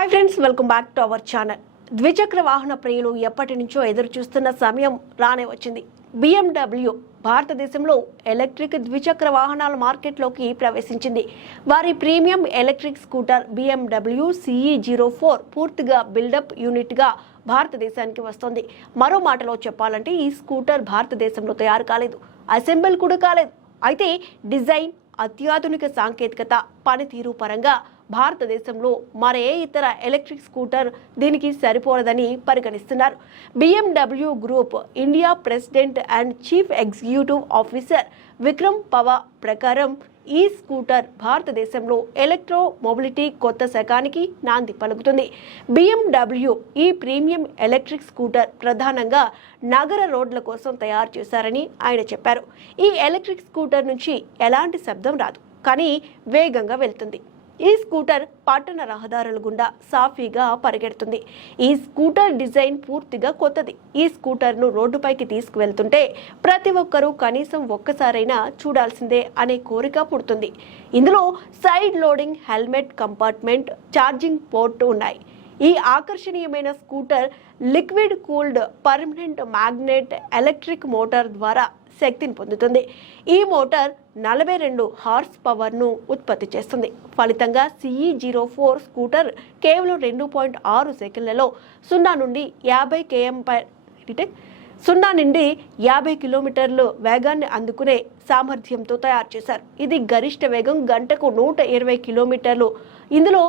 Hi friends, welcome back to our channel. ద్విచక్ర వాహన ప్రియులు ఎప్పటి నుంచో ఎదురు చూస్తున్న సమయం రానే వచ్చింది. BMW భారతదేశంలో ఎలక్ట్రిక్ ద్విచక్ర వాహనాల మార్కెట్లోకి ప్రవేశించింది. వారి premium electric scooter BMW CE04 పూర్తిగా బిల్డప్ యూనిట్గా భారతదేశానికి వస్తోంది. మరో మాటలో చెప్పాలంటే ఈ స్కూటర్ భారతదేశంలో తయారు కాలేదు, అసెంబుల్ కూడా కాలేదు. అయితే డిజైన్, అత్యాధునిక సాంకేతికత, పనితీరు పరంగా భారతదేశంలో మరే ఇతర ఎలక్ట్రిక్ స్కూటర్ దీనికి సరిపోలదని పరిగణిస్తున్నారు. BMW group India president and chief executive officer Vikram Pawah ప్రకారం ఈ స్కూటర్ భారతదేశంలో ఎలక్ట్రో మొబిలిటీ కొత్త శకానికి నాంది పలుకుతుంది. BMW ఈ ప్రీమియం ఎలక్ట్రిక్ స్కూటర్ ప్రధానంగా నగర రోడ్ల కోసం తయారు చేశారని ఆయన చెప్పారు. ఈ ఎలక్ట్రిక్ స్కూటర్ నుంచి ఎలాంటి శబ్దం రాదు, కానీ వేగంగా వెళ్తుంది. ఈ స్కూటర్ పట్టణ రహదారుల గుండా సాఫీగా పరిగెడుతుంది. ఈ స్కూటర్ డిజైన్ పూర్తిగా కొత్తది. ఈ స్కూటర్ను రోడ్డుపైకి తీసుకువెళ్తుంటే ప్రతి ఒక్కరూ కనీసం ఒక్కసారైనా చూడాల్సిందే అనే కోరిక పుడుతుంది. ఇందులో side loading helmet compartment, charging port ఉన్నాయి. ఈ ఆకర్షణీయమైన scooter liquid cooled permanent magnet electric motor ద్వారా శక్తిని పొందుతుంది. ఈ మోటార్ 42 హార్స్ పవర్ను ఉత్పత్తి చేస్తుంది. ఫలితంగా CE04 స్కూటర్ కేవలం 2.6 సెకండ్లలో 0 నుండి 50 కిలోమీటర్లు వేగాన్ని అందుకునే సామర్థ్యంతో తయారు చేశారు. ఇది గరిష్ట వేగం గంటకు 120 కిలోమీటర్లు. ఇందులో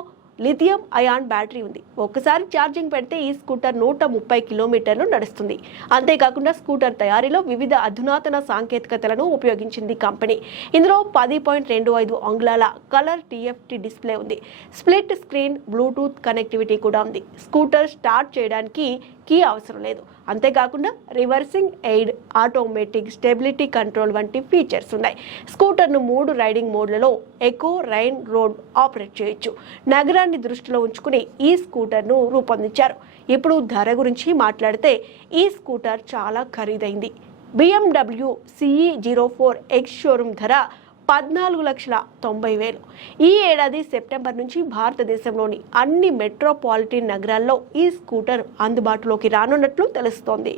లిథియం అయాన్ బ్యాటరీ ఉంది. ఒక్కసారి ఛార్జింగ్ పెడితే ఈ స్కూటర్ 130 కిలోమీటర్లు నడుస్తుంది. అంతేకాకుండా స్కూటర్ తయారీలో వివిధ అధునాతన సాంకేతికతలను ఉపయోగించింది కంపెనీ. ఇందులో 10.25 అంగుళాల కలర్ TFT డిస్ప్లే ఉంది. స్ప్లిట్ స్క్రీన్ బ్లూటూత్ కనెక్టివిటీ కూడా ఉంది. స్కూటర్ స్టార్ట్ చేయడానికి కీ అవసరం లేదు. అంతేకాకుండా reversing aid, automatic stability control వంటి ఫీచర్స్ ఉన్నాయి. స్కూటర్ను 3 రైడింగ్ మోడ్లలో ఎకో, రైన్, రోడ్ ఆపరేట్ చేయొచ్చు. నగరాన్ని దృష్టిలో ఉంచుకుని ఈ స్కూటర్ను రూపొందించారు. ఇప్పుడు ధర గురించి మాట్లాడితే ఈ స్కూటర్ చాలా ఖరీదైంది. BMW CE04 ఎక్స్ షోరూమ్ ధర 14,90,000. ఈ ఏడాది సెప్టెంబర్ నుంచి భారతదేశంలోని అన్ని మెట్రోపాలిటన్ నగరాల్లో ఈ స్కూటర్ అందుబాటులోకి రానున్నట్లు తెలుస్తోంది.